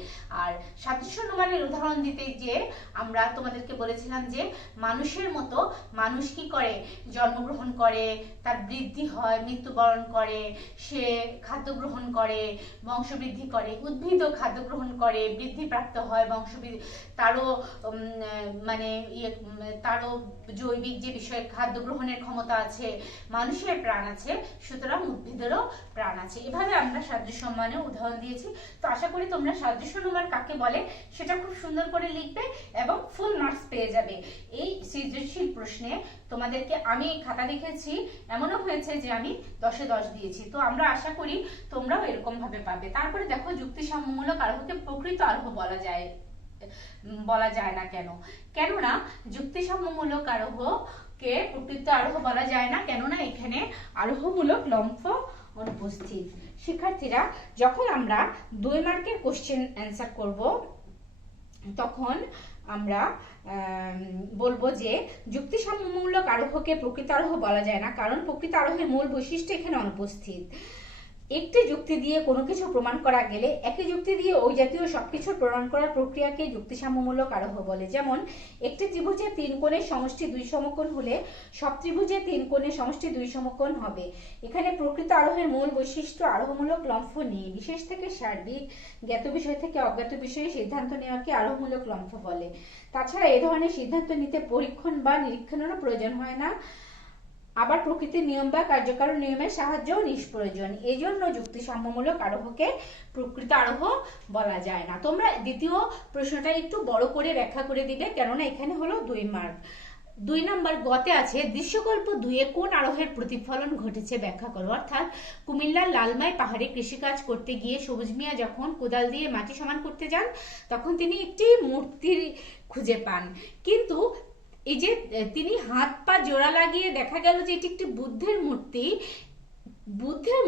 আর সাদৃশ্য অনুমানের উদাহরণ দিতে যে আমরা তোমাদেরকে বলেছিলাম যে মানুষের মতো মানুষ কি করে, জন্মগ্রহণ করে, তার বৃদ্ধি হয়, মৃত্যুবরণ করে, সে খাদ্য গ্রহণ করে, বংশবৃদ্ধি করে। উদ্ভিদও খাদ্য গ্রহণ করে, বৃদ্ধিপ্রাপ্ত হয়, বংশবৃদ্ধি, তারও মানে তারও জৈবিক যে বিষয়ে খাদ্য গ্রহণের ক্ষমতা আছে। মানুষের প্রাণ আছে, সুতরাং উদ্ভিদেরও প্রাণ আছে। এভাবে আমরা সাদৃশ্য অনুমানের উদাহরণ দিয়েছি। তো আশা করি তোমরা সাদৃশ্য অনুমান কাকে বলে সেটা খুব সুন্দর করে লিখবে এবং ফুল মার্কস পেয়ে যাবে। এই সৃজনশীল প্রশ্নে তোমাদেরকে আমি খাতা দেখেছি, এমনও হয়েছে যে আমি 10-এ 10 দিয়েছি। তো আমরা আশা করি তোমরাও এরকম ভাবে পাবে। তারপরে দেখো যুক্তিসাম্যমূলক আরোহকে প্রকৃত আরোহ বলা যায় না কেন? কেননা যুক্তিসাম্যমূলক আরোহকে প্রকৃত আরোহ বলা যায় না, কেননা এখানে আরোহমূলক লম্ফ অনুপস্থিত। শিক্ষার্থীরা, যখন আমরা 2 মার্কের কোশ্চেন অ্যান্সার করব, তখন আমরা বলবো যে যুক্তিসাম্যমূলক আরোহকে প্রকৃত আরোহ বলা যায় না, কারণ প্রকৃত আরোহের মূল বৈশিষ্ট্য এখানে অনুপস্থিত। একটি যুক্তি দিয়ে কোনো কিছু প্রমাণ করা গেলে একই যুক্তি দিয়ে ওই জাতীয় সবকিছু প্রমাণ করার প্রক্রিয়াকে যুক্তিসাম্যমূলক আরোহ বলে। যেমন একটি ত্রিভুজের 3 কোণের সমষ্টি 2 সমকোণ হলে সব ত্রিভুজের 3 কোণের সমষ্টি 2 সমকোণ হবে। এখানে প্রকৃত আরোহের মূল বৈশিষ্ট্য আরোহমূলক লম্ফ নেই। বিশেষ থেকে সার্বিক, জ্ঞাত বিষয় থেকে অজ্ঞাত বিষয়ে সিদ্ধান্ত নেওয়াকে আরোহমূলক লম্ফ বলে। তাছাড়া এই ধরনের সিদ্ধান্ত নিতে পরীক্ষণ বা নিরীক্ষণেরও প্রয়োজন হয় না, আবার প্রকৃতির নিয়ম বা কার্যকারণ নিয়মের সাহায্যও নিষ্প্রয়োজন। এই জন্য যুক্তিসাম্যমূলক আরোহকে প্রকৃত আরোহ বলা যায় না। তোমরা দ্বিতীয় প্রশ্নটা একটু বড় করে ব্যাখ্যা করে দিবে, কেননা এখানে হলো 2 মার্ক। 2 নাম্বার গতে আছে দৃশ্যকল্প 2-এ কোন আরোহের প্রতিফলন ঘটেছে ব্যাখ্যা করো। অর্থাৎ কুমিল্লার লালমাই পাহাড়ে কৃষিকাজ করতে গিয়ে সবুজ মিয়া যখন কোদাল দিয়ে মাটি সমান করতে যান, তখন তিনি একটি মূর্তি খুঁজে পান। কিন্তু এই যে তিনি হাত পা জোড়া লাগিয়ে দেখা গেল যে এটি একটি বুদ্ধের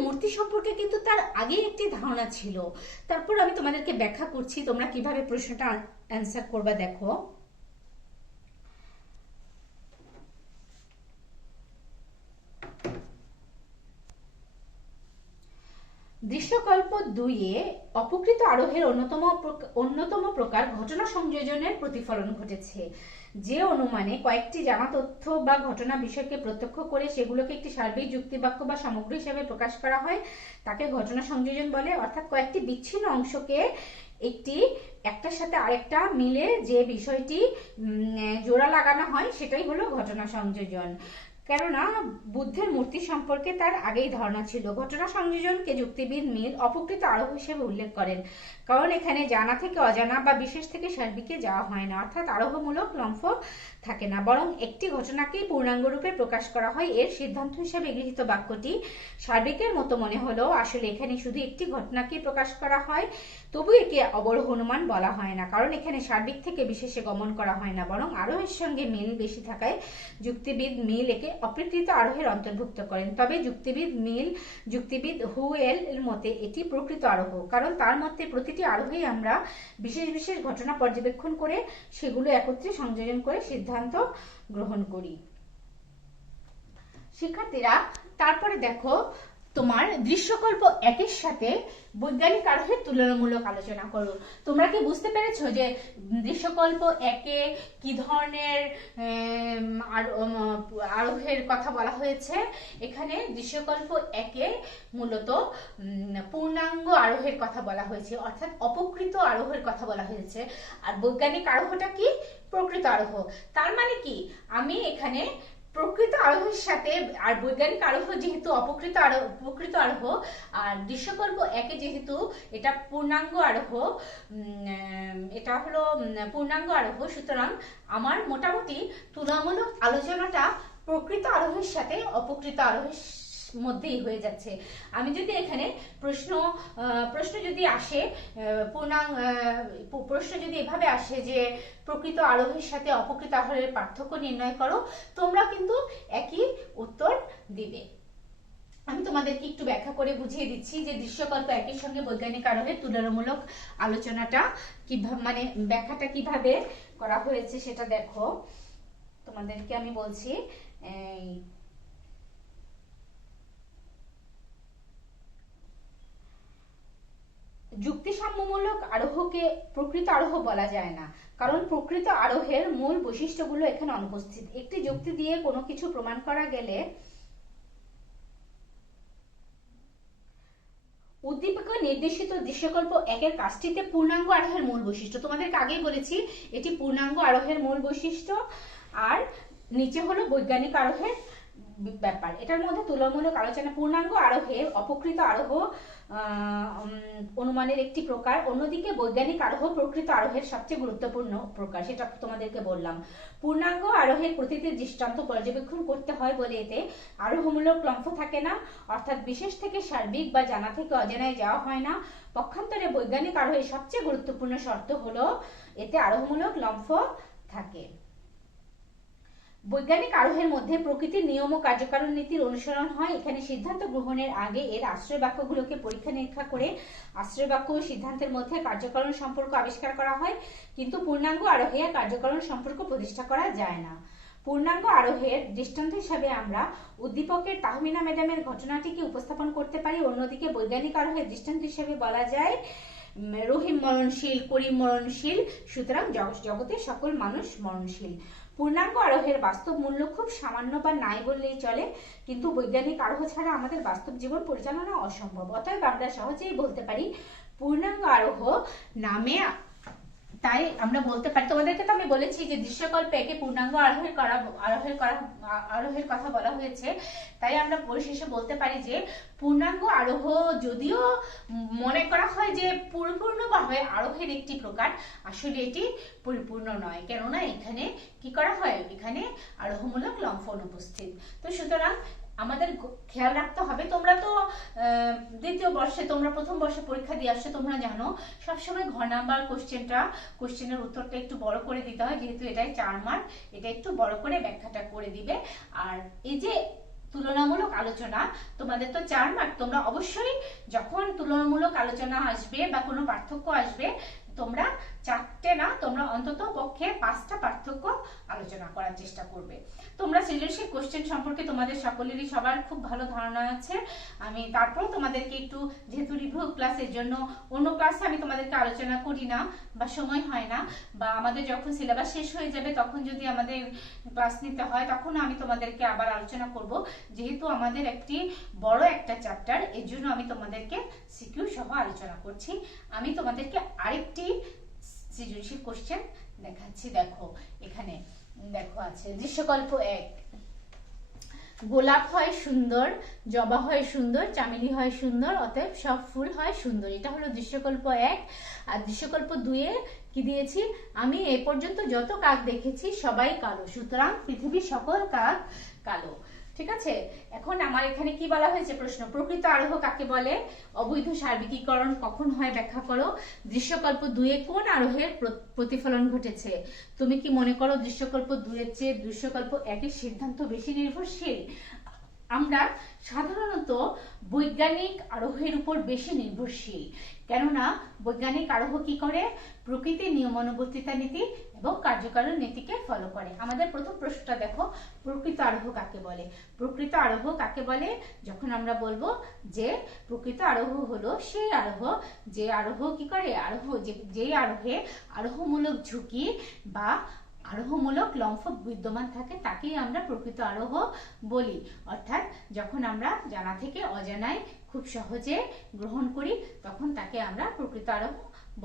মূর্তি সম্পর্কে কিন্তু তার আগে একটি ধারণা ছিল। তারপর আমি তোমাদেরকে ব্যাখ্যা করছি, তোমরা কিভাবে প্রশ্নটা অ্যান্সার করবা। দেখো, দৃশ্যকল্প 2-এ অপকৃত আরোহের অন্যতম প্রকার ঘটনা সংযোজনের প্রতিফলন ঘটেছে। যে অনুমানে কয়েকটি জানা তথ্য বা ঘটনা বিষয়কে প্রত্যক্ষ করে সেগুলোকে একটি সার্বিক যুক্তিবাক্য বা সমগ্র হিসেবে প্রকাশ করা হয় তাকে ঘটনা সংযোজন বলে। অর্থাৎ কয়েকটি বিচ্ছিন্ন অংশকে একটার সাথে আরেকটা মিলে যে বিষয়টি জোড়া লাগানো হয় সেটাই হলো ঘটনা সংযোজন। কেননা বুদ্ধের মূর্তি সম্পর্কে তার আগেই ধারণা ছিল। ঘটনা সংযোজনকে যুক্তিবিদ মিল অপকৃত আরোহ হিসেবে উল্লেখ করেন, কারণ এখানে জানা থেকে অজানা বা বিশেষ থেকে সার্বিকে যাওয়া হয় না, অর্থাৎ আরোহমূলক লম্ফ থাকে না, বরং একটি ঘটনাকেই পূর্ণাঙ্গ রূপে প্রকাশ করা হয়। এর সিদ্ধান্ত হিসেবে গৃহীত বাক্যটি সার্বিকের মতো মনে হলেও আসলে এখানে শুধু একটি ঘটনাকেই প্রকাশ করা হয়। তবু একে অবরোহ অনুমান বলা হয় না, কারণ এখানে সার্বিক থেকে বিশেষে গমন করা হয় না, বরং আরোহের সঙ্গে মিল বেশি থাকায় যুক্তিবিদ মিল একে অপ্রকৃত আরোহের অন্তর্ভুক্ত করেন। তবে যুক্তিবিদ হুয়েল এর মতে এটি প্রকৃত আরোহ, কারণ তার মতে প্রতিটি আরোহেই আমরা বিশেষ বিশেষ ঘটনা পর্যবেক্ষণ করে সেগুলো একত্রে সংযোজন করে সিদ্ধান্ত গ্রহণ করি। শিক্ষার্থীরা, তারপরে দেখো তোমার দৃশ্যকল্প একের সাথে বৈজ্ঞানিক আরোহের তুলনামূলক আলোচনা করো। তোমরা কি বুঝতে পেরেছো যে দৃশ্যকল্প একে কি ধরনের আরোহের কথা বলা হয়েছে? এখানে দৃশ্যকল্প একে মূলত পূর্ণাঙ্গ আরোহের কথা বলা হয়েছে, অর্থাৎ অপকৃত আরোহের কথা বলা হয়েছে। আর বৈজ্ঞানিক আরোহটা কি? প্রকৃত আরোহ। তার মানে কি, আমি এখানে প্রকৃত আরোহের সাথে আর বৈজ্ঞানিক আরোহ যেহেতু প্রকৃত আরোহ, আর দৃশ্যকল্প একে যেহেতু এটা পূর্ণাঙ্গ আরোহ, এটা হলো পূর্ণাঙ্গ আরোহ, সুতরাং আমার মোটামুটি তুলনামূলক আলোচনাটা প্রকৃত আরোহের সাথে অপকৃত আরোহের মধ্যেই হয়ে যাচ্ছে। আমি যদি এখানে প্রশ্ন যদি আসে, প্রশ্ন যদি এভাবে আসে যে প্রকৃত আরোহের সাথে অপকৃত আরোহের পার্থক্য নির্ণয় করো, তোমরা কিন্তু একই উত্তর দিবে। আমি তোমাদেরকে একটু ব্যাখ্যা করে বুঝিয়ে দিচ্ছি যে দৃশ্যকল্প একের সঙ্গে বৈজ্ঞানিক আরোহের তুলনামূলক আলোচনাটা কিভাবে, মানে ব্যাখ্যাটা কিভাবে করা হয়েছে সেটা দেখো। তোমাদেরকে আমি বলছি, যুক্তিসাম্যমূলক আরোহকে প্রকৃত আরোহ বলা যায় না, কারণ প্রকৃত আরোহের মূল বৈশিষ্ট্যগুলো এখানে অনুপস্থিত। একটি যুক্তি দিয়ে কোনো কিছু প্রমাণ করা গেলে উদ্দীপক নির্দেশিত দৃশ্যকল্প একের কাজটিতে পূর্ণাঙ্গ আরোহের মূল বৈশিষ্ট্য। তোমাদেরকে আগেই বলেছি এটি পূর্ণাঙ্গ আরোহের মূল বৈশিষ্ট্য, আর নিচে হলো বৈজ্ঞানিক আরোহের ব্যাপার। এটার মধ্যে তুলনামূলক আলোচনা। পূর্ণাঙ্গ আরোহে অপকৃত আরোহ অনুমানের একটি প্রকার, অন্যদিকে বৈজ্ঞানিক আরোহ প্রকৃত আরোহের সবচেয়ে গুরুত্বপূর্ণ প্রকার, সেটা তোমাদেরকে বললাম। পূর্ণাঙ্গ আরোহের প্রতিটি দৃষ্টান্ত পর্যবেক্ষণ করতে হয় বলে এতে আরোহমূলক লম্ফ থাকে না, অর্থাৎ বিশেষ থেকে সার্বিক বা জানা থেকে অজানায় যাওয়া হয় না। পক্ষান্তরে বৈজ্ঞানিক আরোহের সবচেয়ে গুরুত্বপূর্ণ শর্ত হলো এতে আরোহমূলক লম্ফ থাকে। বৈজ্ঞানিক আরোহের মধ্যে প্রকৃতির নিয়ম ও কার্যকারণ নীতির অনুসরণ হয়। এখানে সিদ্ধান্ত গ্রহণের আগে এর আশ্রয় বাক্যগুলোকে পরীক্ষা নিরীক্ষা করে আশ্রয় বাক্য ও সিদ্ধান্তের মধ্যে কার্যকারণ সম্পর্ক আবিষ্কার করা হয়, কিন্তু পূর্ণাঙ্গ আরোহে কার্যকারণ সম্পর্ক প্রতিষ্ঠা করা যায় না। পূর্ণাঙ্গ আরোহের দৃষ্টান্ত হিসাবে আমরা উদ্দীপকের তাহমিনা ম্যাডামের ঘটনাটিকে উপস্থাপন করতে পারি। অন্যদিকে বৈজ্ঞানিক আরোহের দৃষ্টান্ত হিসাবে বলা যায় রহিম মরণশীল, করিম মরণশীল, সুতরাং জগতের সকল মানুষ মরণশীল। পূর্ণাঙ্গ আরোহের বাস্তব মূল্য খুব সামান্য বা নাই বললেই চলে, কিন্তু বৈজ্ঞানিক আরোহ ছাড়া আমাদের বাস্তব জীবন পরিচালনা অসম্ভব। অতএব আমরা সহজেই বলতে পারি পূর্ণাঙ্গ আরোহ নামে, তাই আমরা বলতে পারি, তোমাদেরকে তো আমি বলেছি যে দৃশ্যকল্পে একে পূর্ণাঙ্গ আরোহের কথা বলা হয়েছে, তাই আমরা পরিশেষে বলতে পারি যে পূর্ণাঙ্গ আরোহ যদিও মনে করা হয় যে পরিপূর্ণভাবে আরোহের একটি প্রকার, আসলে এটি পরিপূর্ণ নয়, কেননা এখানে কি করা হয়, এখানে আরোহমূলক লম্ফ অনুপস্থিত। তো সুতরাং আমাদের খেয়াল রাখতে হবে। তোমরা তো দ্বিতীয় বর্ষে, তোমরা প্রথম বর্ষে পরীক্ষা দিয়ে আসছো, তোমরা জানো সবসময় ঘর নাম্বার কোশ্চেনের উত্তরটা একটু বড় করে দিতে হয়, যেহেতু এটাই 4 মার্ক, এটা একটু বড় করে ব্যাখ্যাটা করে দিবে। আর এই যে তুলনামূলক আলোচনা, তোমাদের তো 4 মার্ক, তোমরা অবশ্যই যখন তুলনামূলক আলোচনা আসবে বা কোনো পার্থক্য আসবে, তোমরা 4টে না, তোমরা অন্তত পক্ষে 5টা পার্থক্য আলোচনা করার চেষ্টা করবে। তোমরা সৃজনশীল কোশ্চেন সম্পর্কে তোমাদের সকলেরই সবার খুব ভালো ধারণা আছে। আমি তারপর তোমাদেরকে একটু, যেহেতু রিভিউ ক্লাসের জন্য অন্য ক্লাসে আমি তোমাদেরকে আলোচনা করি না বা সময় হয় না, বা আমাদের যখন সিলেবাস শেষ হয়ে যাবে তখন যদি আমাদের ক্লাস নিতে হয় তখন আমি তোমাদেরকে আবার আলোচনা করব। যেহেতু আমাদের একটি বড় একটা চ্যাপ্টার, এর জন্য আমি তোমাদেরকে সিকিউ সহ আলোচনা করছি। আমি তোমাদেরকে আরেকটি সৃজনশীল কোশ্চেন দেখাচ্ছি। দেখো এখানে দেখো আছে দৃশ্যকল্প 1। গোলাপ হয় সুন্দর, জবা হয় সুন্দর, চামেলি হয় সুন্দর, অতএব সব ফুল হয় সুন্দর। এটা হলো দৃশ্যকল্প 1। আর দৃশ্যকল্প 2-এ কি দিয়েছি, আমি এ পর্যন্ত যত কাক দেখেছি সবাই কালো, সুতরাং পৃথিবীর সকল কাক কালো। ঠিক আছে, এখন আমার এখানে কি বলা হয়েছে প্রশ্ন, প্রকৃত আরোহ কাকে বলে, অবৈধ সার্বিকীকরণ কখন হয় ব্যাখ্যা করো, দৃশ্যকল্প 2-এ কোন আরোহের প্রতিফলন ঘটেছে। তুমি কি মনে করো দৃশ্যকল্প 2-এর চেয়ে দৃশ্যকল্প 1-এর সিদ্ধান্ত বেশি নির্ভরশীল? আমরা সাধারণত বৈজ্ঞানিক আরোহের উপর বেশি নির্ভরশীল, কেননা বৈজ্ঞানিক আরোহ কি করে, প্রকৃতির নিয়মানুবর্তিতা নীতি এবং কার্যকারণ নীতিকে ফলো করে। আমাদের প্রথম প্রশ্নটা দেখো, প্রকৃত আরোহ কাকে বলে। প্রকৃত আরোহ কাকে বলে, যখন আমরা বলবো যে প্রকৃত আরোহ হলো সেই আরোহ যে আরোহ কি করে, যে আরোহে আরোহমূলক ঝুঁকি বা আরোহমূলক লম্ফ বিদ্যমান থাকে তাকেই আমরা প্রকৃত আরোহ বলি। অর্থাৎ যখন আমরা জানা থেকে অজানায় খুব সহজে গ্রহণ করি তখন তাকে আমরা প্রকৃত আরোহ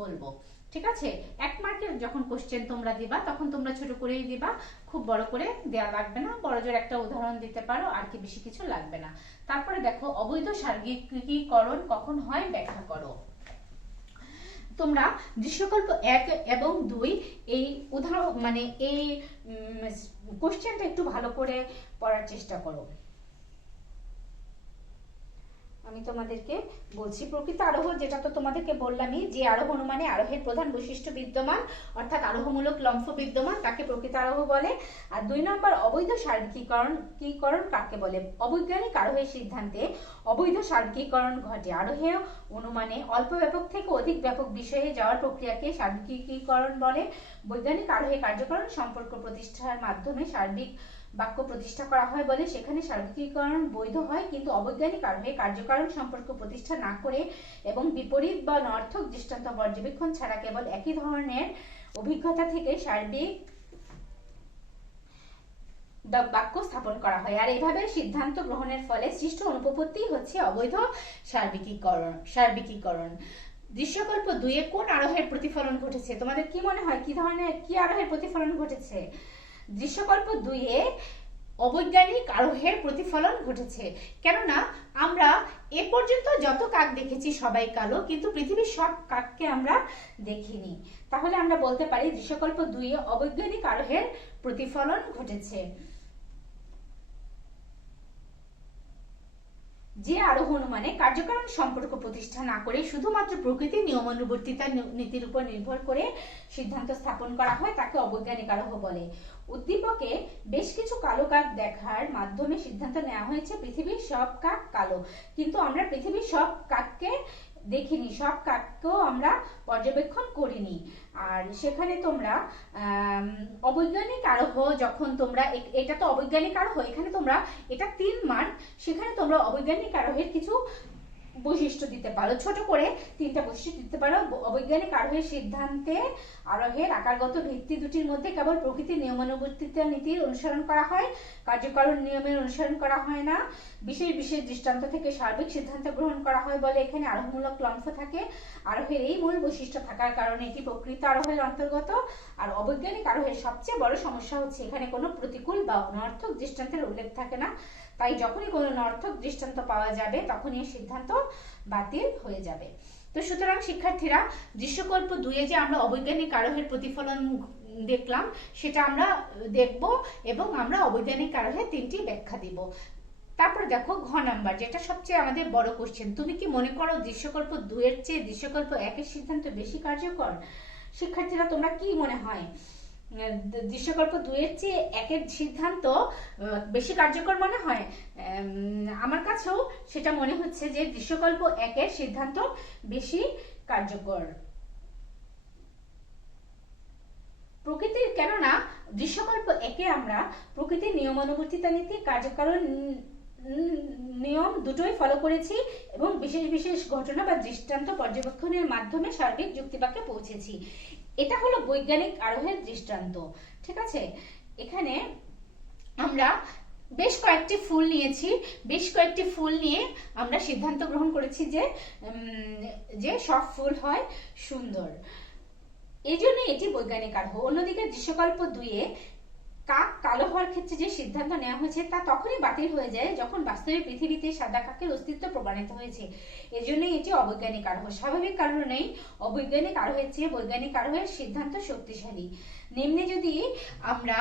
বলবো। ঠিক আছে, 1 মার্কের যখন কোশ্চেন তোমরা দিবা তখন তোমরা ছোট করেই দিবা, খুব বড় করে দেয়া লাগবে না, বড়জোর একটা উদাহরণ দিতে পারো, আর কি বেশি কিছু লাগবে না। তারপরে দেখো, অবৈধ সার্বিকীকরণ কখন হয় ব্যাখ্যা করো। তোমরা দৃশ্যকল্প 1 এবং 2 এই উদাহরণ মানে এই কোশ্চেনটা একটু ভালো করে পড়ার চেষ্টা করো। আমি তোমাদেরকে বলছি, প্রকৃত আরোহ যেটা তো তোমাদেরকে বললামই, যে আরোহ অনুমানে আরোহের প্রধান বৈশিষ্ট্য বিদ্যমান অর্থাৎ আরোহমূলক লম্ফ বিদ্যমান তাকে প্রকৃত আরোহ বলে। আর 2 নম্বর, অবৈধ সার্বিকীকরণ কাকে বলে। অবৈজ্ঞানিক আরোহের সিদ্ধান্তে অবৈধ সার্বিকীকরণ ঘটে। আরোহে অনুমানে অল্প ব্যাপক থেকে অধিক ব্যাপক বিষয়ে যাওয়ার প্রক্রিয়াকে সার্বিকীকরণ বলে। বৈজ্ঞানিক আরোহে কার্যকারণ সম্পর্ক প্রতিষ্ঠার মাধ্যমে সার্বিক বাক্য প্রতিষ্ঠা করা হয় বলে সেখানে সার্বিকীকরণ বৈধ হয়, কিন্তু অবৈজ্ঞানিক আরোহে কার্যকারণ সম্পর্ক প্রতিষ্ঠা না করে এবং বিপরীত বা নর্থক দৃষ্টান্ত পর্যবেক্ষণ ছাড়া কেবল একই ধরনের অভিজ্ঞতা থেকে সার্বিক বাক্য স্থাপন করা হয়। আর এইভাবে সিদ্ধান্ত গ্রহণের ফলে সৃষ্ট অনুপপত্তি হচ্ছে অবৈধ সার্বিকীকরণ। দৃশ্যকল্প 2-এ কোন আরোহের প্রতিফলন ঘটেছে? তোমাদের কি মনে হয় কি আরোহের প্রতিফলন ঘটেছে? দৃশ্যকল্প 2-এ অবৈজ্ঞানিক আরোহের প্রতিফলন ঘটেছে, কেননা আমরা এ পর্যন্ত যত কাক দেখেছি সবাই কালো, কিন্তু পৃথিবীর সব কাককে আমরা দেখিনি। তাহলে আমরা বলতে পারি দৃশ্যকল্প 2-এ অবৈজ্ঞানিক আরোহের প্রতিফলন ঘটেছে। যে আরোহ অনুমানে কার্যকারণ সম্পর্ক প্রতিষ্ঠা না করে শুধুমাত্র প্রকৃতির নিয়মানুবর্তিতা নীতির উপর নির্ভর করে সিদ্ধান্ত স্থাপন করা হয় তাকে অবৈজ্ঞানিক আরোহ বলে। উদ্দীপকে বেশ কিছু কালো কাক দেখার মাধ্যমে সিদ্ধান্ত নেওয়া হয়েছে পৃথিবীর সব কাক কালো, কিন্তু আমরা পৃথিবীর সব কাককে দেখিনি, সব কাককেও আমরা পর্যবেক্ষণ করিনি। আর সেখানে তোমরা অবৈজ্ঞানিক আরোহ যখন তোমরা এটা তো অবৈজ্ঞানিক আরোহ, এখানে তোমরা এটা 3 মার্ক, সেখানে তোমরা অবৈজ্ঞানিক আরোহের কিছু বৈশিষ্ট্য দিতে পারো, ছোট করে 3টা বৈশিষ্ট্য দিতে পারো। অবৈজ্ঞানিক আরোহের সিদ্ধান্তে আরোহের আকারগত ভিত্তি দুটির মধ্যে কেবল প্রকৃতির নিয়মানুবর্তিতা নীতির অনুসরণ করা হয়, কার্যকারণ নিয়মের অনুসরণ করা হয় না। বিশেষ বিশেষ দৃষ্টান্ত থেকে সার্বিক সিদ্ধান্ত গ্রহণ করা হয় বলে এখানে আরোহমূলক লম্ফ থাকে। আরোহের এই মূল বৈশিষ্ট্য থাকার কারণে এটি প্রকৃত আরোহের অন্তর্গত। আর অবৈজ্ঞানিক আরোহের সবচেয়ে বড় সমস্যা হচ্ছে এখানে কোনো প্রতিকূল বা অনর্থক দৃষ্টান্তের উল্লেখ থাকে না, তাই যখনই কোনো অনর্থক দৃষ্টান্ত পাওয়া যাবে তখনই এই সিদ্ধান্ত বাতিল হয়ে যাবে। তো সুতরাং শিক্ষার্থীরা, দৃশ্যকল্প 2-এ যে আমরা অবৈজ্ঞানিক আরোহের প্রতিফলন দেখলাম সেটা আমরা দেখব এবং আমরা অবৈজ্ঞানিক আরোহের 3টি ব্যাখ্যা দিব। তারপর দেখো ঘ নাম্বার, যেটা সবচেয়ে আমাদের বড় কোশ্চেন, তুমি কি মনে করো দৃশ্যকল্প 2-এর চেয়ে দৃশ্যকল্প 1-এর সিদ্ধান্ত বেশি কার্যকর? শিক্ষার্থীরা, তোমরা কি মনে হয় দৃশ্যকল্প 2-এর চেয়ে 1-এর সিদ্ধান্ত বেশি কার্যকর মনে হয়? আমার কাছেও সেটা মনে হচ্ছে যে দৃশ্যকল্প 1-এর সিদ্ধান্ত বেশি কার্যকর। প্রকৃতির, কেননা দৃশ্যকল্প 1-এ আমরা প্রকৃতির নিয়মানুবর্তিতা নীতি কার্যকারণ নিয়ম দুটোই ফলো করেছি এবং বিশেষ বিশেষ ঘটনা বা দৃষ্টান্ত পর্যবেক্ষণের মাধ্যমে সার্বিক যুক্তিবাক্যে পৌঁছেছি। এটা হলো বৈজ্ঞানিক আরোহের দৃষ্টান্ত। ঠিক আছে, এখানে আমরা বেশ কয়েকটি ফুল নিয়েছি, বেশ কয়েকটি ফুল নিয়ে আমরা সিদ্ধান্ত গ্রহণ করেছি যে সব ফুল হয় সুন্দর, এই জন্য এটি বৈজ্ঞানিক আরোহ। অন্যদিকে দৃশ্যকল্প 2-এ কাক কালো হওয়ার ক্ষেত্রে যে সিদ্ধান্ত নেওয়া হয়েছে তা তখনই বাতিল হয়ে যায় যখন বাস্তবে পৃথিবীতে সাদা কাকের অস্তিত্ব প্রমাণিত হয়েছে। এজন্যই এটি অবৈজ্ঞানিক আরোহ। স্বাভাবিক কারণে নেই, অবৈজ্ঞানিক আরোহের চেয়ে বৈজ্ঞানিক আরোহের সিদ্ধান্ত শক্তিশালী। নিম্নে যদি আমরা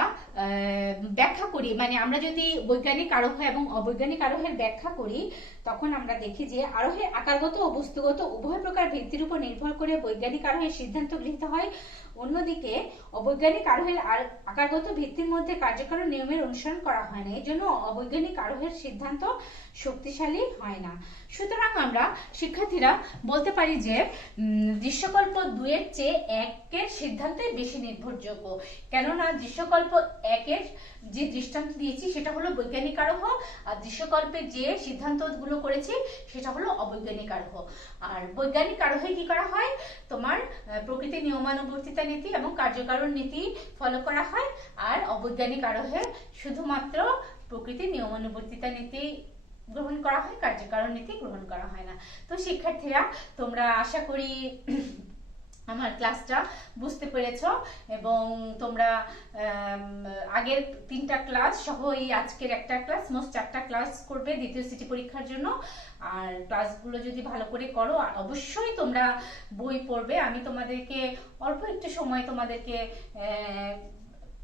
ব্যাখ্যা করি, মানে আমরা যদি বৈজ্ঞানিক আরোহ এবং অবৈজ্ঞানিক আরোহের ব্যাখ্যা করি, তখন আমরা দেখি যে আরোহের আকারগত ও বস্তুগত উভয় প্রকার ভিত্তির উপর নির্ভর করে বৈজ্ঞানিক আরোহের সিদ্ধান্ত গৃহীত হয়। অন্যদিকে অবৈজ্ঞানিক আরোহের আকারগত ভিত্তির মধ্যে কার্যকারণ নিয়মের অনুসরণ করা হয় না, এই জন্য অবৈজ্ঞানিক আরোহের সিদ্ধান্ত শক্তিশালী হয় না। সুতরাং আমরা শিক্ষার্থীরা বলতে পারি যে দৃশ্যকল্প 2 এর চেয়ে 1 এর সিদ্ধান্তই বেশি নির্ভরযোগ্য। কেননা দৃশ্যকল্প 1 এর যে দৃষ্টান্ত দিয়েছি সেটা হলো বৈজ্ঞানিক আরোহ, আর দৃশ্যকল্পে যে সিদ্ধান্তগুলো করেছি সেটা হলো অবৈজ্ঞানিক আরোহ। আর বৈজ্ঞানিক আরোহে কি করা হয়, তোমার প্রকৃতির নিয়মানুবর্তিতা নীতি এবং কার্যকারণ নীতি ফলো করা হয়। আর অবৈজ্ঞানিক আরোহে শুধুমাত্র প্রকৃতির নিয়মানুবর্তিতা নীতি গ্রহণ করা হয়, কার্যকারণ নীতি গ্রহণ করা হয় না। তো শিক্ষার্থীরা, তোমরা আশা করি আমার ক্লাসটা বুঝতে পেরেছ এবং তোমরা আগের 3টা ক্লাস সহ এই আজকের একটা ক্লাস, মোট 4টা ক্লাস করবে দ্বিতীয় সিটি পরীক্ষার জন্য। আর ক্লাসগুলো যদি ভালো করে করো, আর অবশ্যই তোমরা বই পড়বে। আমি তোমাদেরকে অল্প একটু সময় তোমাদেরকে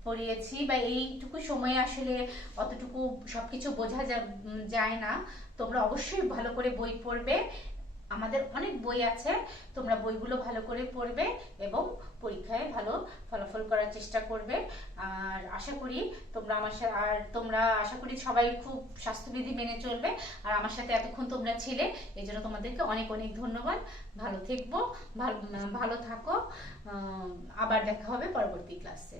পড়িয়েছি, বা এইটুকু সময়ে আসলে অতটুকু সবকিছু বোঝা যায় না। তোমরা অবশ্যই ভালো করে বই পড়বে। আমাদের অনেক বই আছে, তোমরা বইগুলো ভালো করে পড়বে এবং পরীক্ষায় ভালো ফলাফল করার চেষ্টা করবে। আর আশা করি তোমরা আমার সাথে, আর তোমরা আশা করি সবাই খুব স্বাস্থ্যবিধি মেনে চলবে। আর আমার সাথে এতক্ষণ তোমরা ছিলে, এই জন্য তোমাদেরকে অনেক অনেক ধন্যবাদ। ভালো থাকবো, ভালো থাকো। আবার দেখা হবে পরবর্তী ক্লাসে।